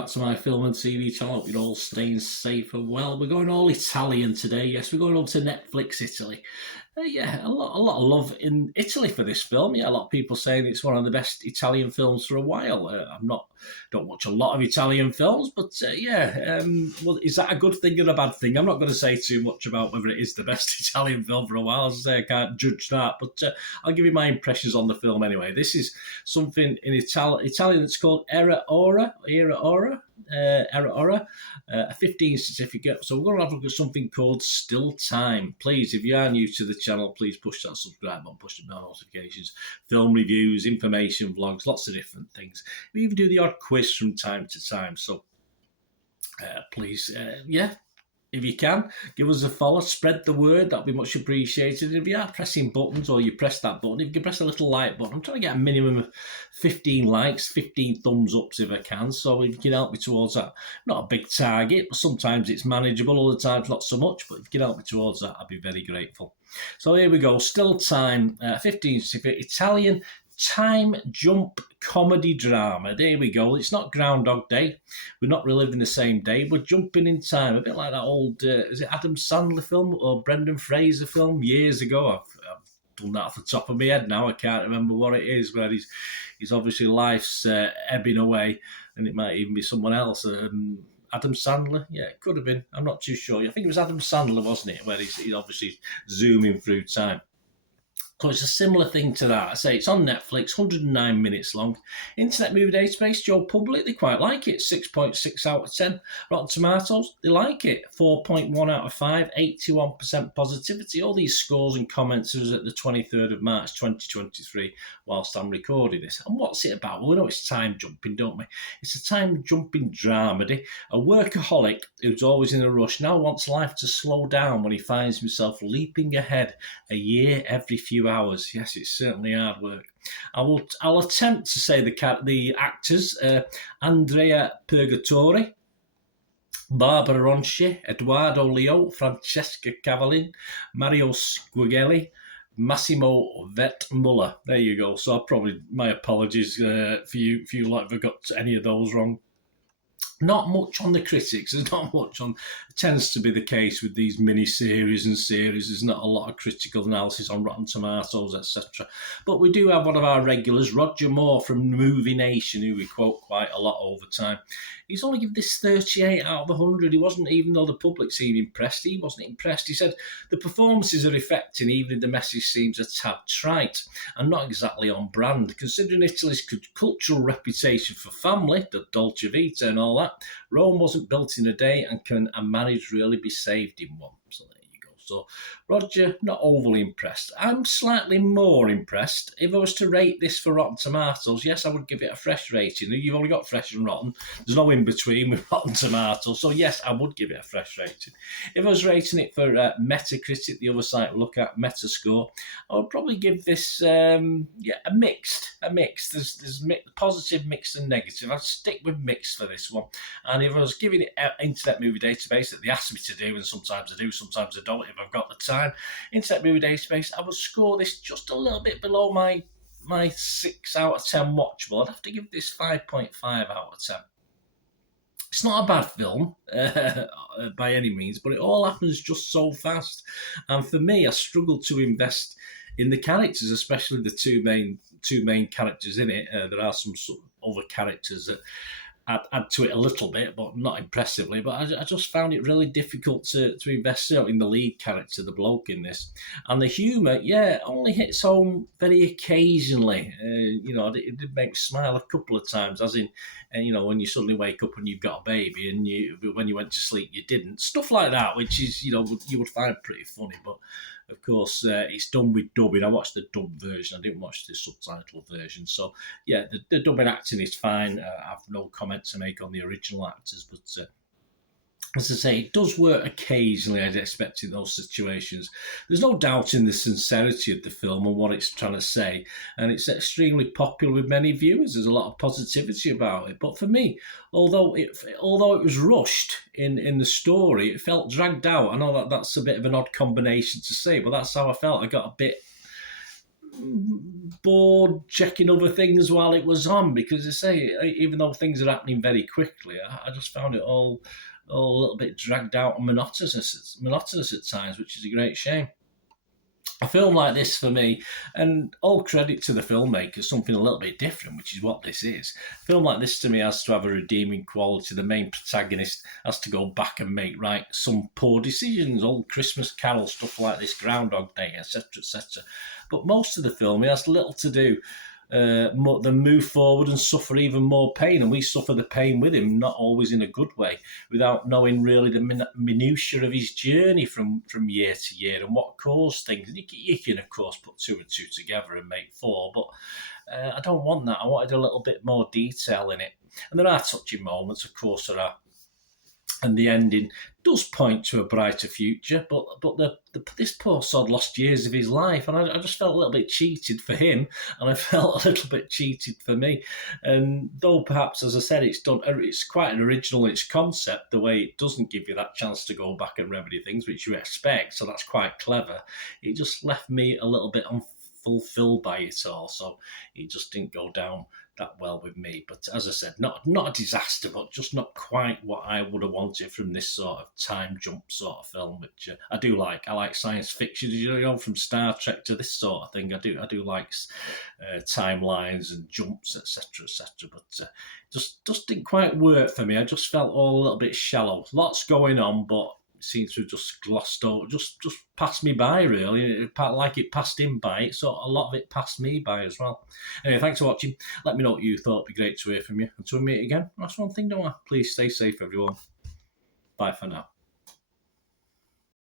back to my film and TV channel. Hope you're all staying safe and well. We're going all Italian today. Yes, we're going over to Netflix Italy. A lot of love in Italy for this film. Yeah, a lot of people saying it's one of the best Italian films for a while. Don't watch a lot of Italian films, but well, is that a good thing or a bad thing? I'm not going to say too much about whether it is the best Italian film for a while. As I say, I can't judge that, but I'll give you my impressions on the film anyway. This is something in Italian that's called Era Ora, a 15 certificate. So we're going to have a look at something called Still Time. Please, if you are new to the channel, please push that subscribe button, push the bell notifications, film reviews, information, vlogs, lots of different things. We even do the odd quiz from time to time. So please, if you can, give us a follow, spread the word, that'd be much appreciated. If you are pressing buttons or you press that button, if you can press a little like button, I'm trying to get a minimum of 15 likes, 15 thumbs ups if I can, so if you can help me towards that. Not a big target, but sometimes it's manageable, other times not so much, but if you can help me towards that, I'd be very grateful. So here we go, Still Time, 15 Italian time jump comedy drama. There we go. It's not Groundhog Day. We're not reliving the same day. We're jumping in time. A bit like that old, is it Adam Sandler film or Brendan Fraser film years ago? I've done that off the top of my head now. I can't remember what it is, where he's obviously life's ebbing away, and it might even be someone else. Adam Sandler? Yeah, it could have been. I'm not too sure. I think it was Adam Sandler, wasn't it? Where he's obviously zooming through time. So it's a similar thing to that. I say it's on Netflix, 109 minutes long. Internet Movie Database, Joe Public, they quite like it. 6.6 out of 10. Rotten Tomatoes, they like it. 4.1 out of 5, 81% positivity. All these scores and comments was at the 23rd of March 2023 whilst I'm recording this. And what's it about? Well, we know it's time jumping, don't we? It's a time jumping dramedy. A workaholic who's always in a rush now wants life to slow down when he finds himself leaping ahead a year every few hours. Yes, it's certainly hard work. I'll attempt to say the actors: Andrea Purgatori, Barbara Ronchi, Eduardo Leo, Francesca Cavallin, Mario Squighelli, Massimo Vetmuller. There you go. So my apologies for you if I got any of those wrong. Not much on the critics. There's not much on. It tends to be the case with these mini-series and series. There's not a lot of critical analysis on Rotten Tomatoes, etc. But we do have one of our regulars, Roger Moore from Movie Nation, who we quote quite a lot over time. He's only given this 38 out of 100. He wasn't, even though the public seemed impressed, he wasn't impressed. He said, the performances are effective, even if the message seems a tad trite and not exactly on brand. Considering Italy's cultural reputation for family, the Dolce Vita and all that, Rome wasn't built in a day, and can a marriage really be saved in one? So there you go. So Roger, not overly impressed. I'm slightly more impressed. If I was to rate this for Rotten Tomatoes, yes, I would give it a fresh rating. You've only got fresh and rotten. There's no in between with Rotten Tomatoes. So yes, I would give it a fresh rating. If I was rating it for Metacritic, the other site we look at, Metascore, I would probably give this a mixed. There's positive, mixed, and negative. I'd stick with mixed for this one. And if I was giving it an Internet Movie Database that they asked me to do, and sometimes I do, sometimes I don't, if I've got the time, Internet Movie Database, I would score this just a little bit below my 6 out of 10 watchable. I'd have to give this 5.5 out of 10. It's not a bad film by any means, but it all happens just so fast. And for me, I struggle to invest in the characters, especially the two main characters in it. There are some sort of other characters that add to it a little bit, but not impressively. But I just found it really difficult to invest in the lead character, the bloke in this. And the humour, only hits home very occasionally. It did make me smile a couple of times, as in, when you suddenly wake up and you've got a baby, and when you went to sleep you didn't. Stuff like that, which is, you would find pretty funny. But of course, it's done with dubbing. I watched the dubbed version. I didn't watch the subtitle version. So, yeah, the dubbing acting is fine. I have no comment to make on the original actors. But as I say, it does work occasionally, I'd expect, in those situations. There's no doubt in the sincerity of the film and what it's trying to say. And it's extremely popular with many viewers. There's a lot of positivity about it. But for me, although it was rushed in the story, it felt dragged out. I know that's a bit of an odd combination to say, but that's how I felt. I got a bit bored checking other things while it was on, because I say, even though things are happening very quickly, I just found it all a little bit dragged out and monotonous at times, which is a great shame. A film like this for me, and all credit to the filmmaker, something a little bit different, which is what this is. A film like this to me has to have a redeeming quality. The main protagonist has to go back and make right some poor decisions, old Christmas Carol stuff like this, Groundhog Day, etc., etc. But most of the film, it has little to do than move forward and suffer even more pain, and we suffer the pain with him, not always in a good way, without knowing really the minutiae of his journey from year to year and what caused things. And you can of course put two and two together and make four, but I don't want that. I wanted a little bit more detail in it, and there are touching moments, of course there are. And the ending does point to a brighter future, but this poor sod lost years of his life, and I just felt a little bit cheated for him, and I felt a little bit cheated for me. And though perhaps, as I said, it's quite an original in its concept, the way it doesn't give you that chance to go back and remedy things, which you expect, so that's quite clever. It just left me a little bit unfulfilled by it all, so it just didn't go down that well with me. But as I said, not a disaster, but just not quite what I would have wanted from this sort of time jump sort of film, which I do like. I like science fiction, from Star Trek to this sort of thing. I do like timelines and jumps, etc., etc. But just didn't quite work for me. I just felt all a little bit shallow. Lots going on, but seems to have just glossed over, just passed me by, really. Like it passed him by, so a lot of it passed me by as well. Anyway, thanks for watching. Let me know what you thought. It'd be great to hear from you. Until we meet again, that's one thing, don't I? Please stay safe, everyone. Bye for now.